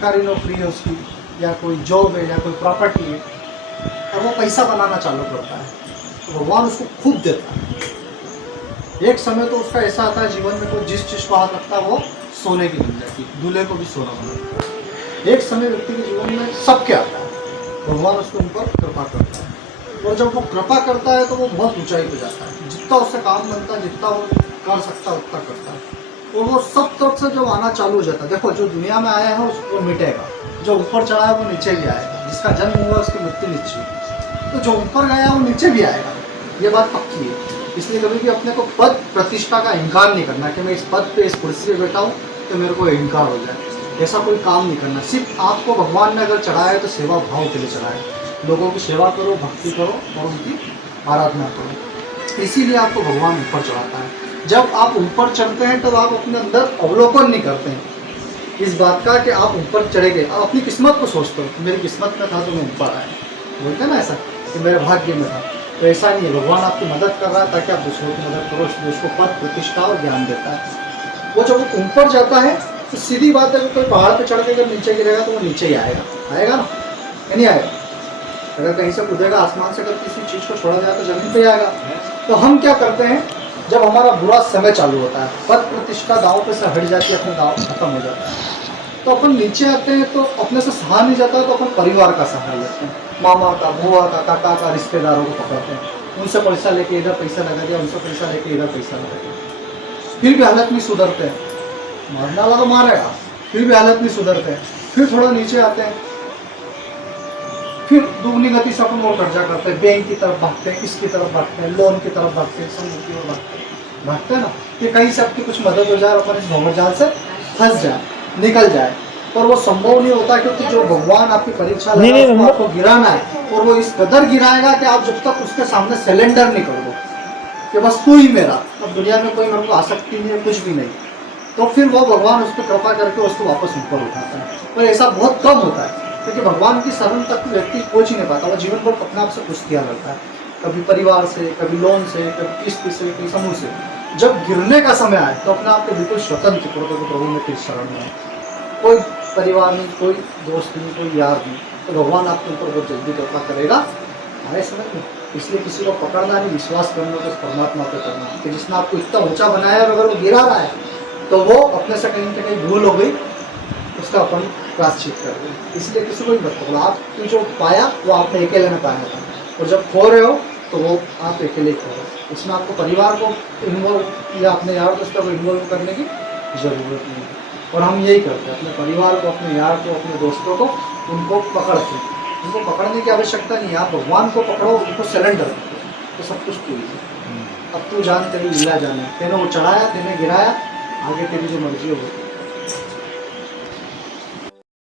सरकारी नौकरी है उसकी, या कोई जॉब है, या कोई प्रॉपर्टी है, और वो पैसा बनाना चालू करता है, तो भगवान उसको खूब देता है। एक समय तो उसका ऐसा आता है जीवन में, कोई जिस चीज़ को हाथ रखता है वो सोने की बन जाती है, दूल्हे को भी सोना बना देता है। एक समय व्यक्ति के जीवन में सबके आता है, भगवान उसके ऊपर कृपा करता है, और जब वो कृपा करता है तो वो बहुत ऊंचाई पे जाता है। जितना उससे काम बनता है, जितना वो कर सकता है उतना करता है, और वो सब तरफ से जब आना चालू हो जाता है, देखो जो दुनिया में आया है उसको मिटेगा, जो ऊपर चढ़ा है वो नीचे भी आएगा, जिसका जन्म हुआ उसकी मृत्यु निश्चित, तो जो ऊपर गया है वो नीचे भी आएगा, ये बात पक्की है। इसलिए कभी भी अपने को पद प्रतिष्ठा का इनकार नहीं करना कि मैं इस पद पे, इस कुर्सी पे बैठा हूँ तो मेरे को इनकार हो जाए, ऐसा कोई काम नहीं करना। सिर्फ आपको भगवान ने अगर चढ़ाया है तो सेवा भाव के लिए चढ़ाया है, लोगों की सेवा करो, भक्ति करो और उनकी आराधना करो, इसीलिए आपको भगवान ऊपर चढ़ाता है। जब आप ऊपर चढ़ते हैं तब आप अपने अंदर अवलोकन नहीं करते हैं इस बात का कि आप ऊपर चढ़े गए, आप अपनी किस्मत को सोचते हो, मेरी किस्मत में था तो मैं ऊपर आया, बोलते हैं ना ऐसा कि मेरे भाग्य में था, तो ऐसा नहीं है। भगवान आपकी मदद कर रहा है ताकि आप दूसरों की मदद करो, इसलिए उसको पद प्रतिष्ठा और ज्ञान देता है। वो जब ऊपर जाता है तो सीधी बात है, कोई पहाड़ पे चढ़ के अगर नीचे गिरेगा तो वो नीचे ही आएगा ना, नहीं आएगा। अगर कहीं से कूदेगा, आसमान से अगर किसी चीज़ को छोड़ा जाए तो जमीन पे आएगा। तो हम क्या करते हैं, जब हमारा बुरा समय चालू होता है, पद प्रतिष्ठा दांव पे से हट जाती है, अपने दांव खत्म हो जाता है, तो अपन नीचे आते हैं, तो अपने से सहा नहीं जाता तो अपन परिवार का सहारा लेते हैं, मामा का, बुआ का, काका का, रिश्तेदारों को पकड़ते हैं, उनसे पैसा लेके इधर पैसा लगा दिया, उनसे पैसा लेके इधर पैसा लगा दिया, फिर भी हालत नहीं सुधरते हैं, मारने वाला तो मारेगा, फिर भी हालत नहीं सुधरते हैं, फिर थोड़ा नीचे आते हैं, फिर दुगनी गति से अपन वो कर्जा करते हैं, बैंक की तरफ भागते हैं, इसकी तरफ भागते हैं, लोन की तरफ भागते हैं, समूह की ओर भागते हैं ना, कि कहीं से आपकी कुछ मदद हो जाए और अपन इस भंवरजाल से फंस जाए, निकल जाए, पर वो संभव नहीं होता, क्योंकि जो भगवान आपकी परीक्षा ले रहा है उसको आपको गिराना है, और वो इस कदर गिराएगा कि आप जब तक उसके सामने सिलेंडर नहीं करोगे कि बस तू ही मेरा, अब दुनिया में कोई मेरे को आसक्ति नहीं है, कुछ भी नहीं, तो फिर वो भगवान उस पर कृपा करके उसको वापस ऊपर उठाता है। पर ऐसा बहुत कम होता है, क्योंकि भगवान की शरण तक व्यक्ति पहुंच ही नहीं पाता, वो जीवन भर अपने आप से कुश्तियाँ लड़ता है, कभी परिवार से, कभी लोन से, कभी किस्त से, कभी समूह से। जब गिरने का समय आए तो अपने आप को बिल्कुल स्वतंत्र करो कि प्रभु में किस शरण में, कोई परिवार नहीं, कोई दोस्त नहीं, कोई यार नहीं, तो भगवान आपके ऊपर बहुत जल्दी कृपा करेगा आए समय में। इसलिए किसी को पकड़ना नहीं, विश्वास करना तो परमात्मा पे करना, कि जिसने आपको इतना ऊंचा बनाया और अगर वो गिरा रहा है तो वो अपने से कहीं ना कहीं भूल हो गई, उसका अपन प्रायश्चित कर रहे हैं। इसलिए किसी को भी मत पकड़ो, आप जो पाया वो आपने अकेले में पाया था, और जब खो रहे हो तो वो आप अकेले खो रहे हो। इसमें आपको परिवार को इन्वॉल्व या अपने यार दोस्तों को इन्वॉल्व करने की ज़रूरत नहीं है, और हम यही करते हैं, अपने परिवार को, अपने यार को, अपने दोस्तों को, उनको पकड़ते हैं। उनको पकड़ने की आवश्यकता नहीं है, आप भगवान को पकड़ो, उनको सरेंडर करो, तो सब कुछ पूरी है। अब तू जान तेरी लीला जाने, तेने वो चढ़ाया, तेने गिराया, आगे तेरी जो मर्जी हो।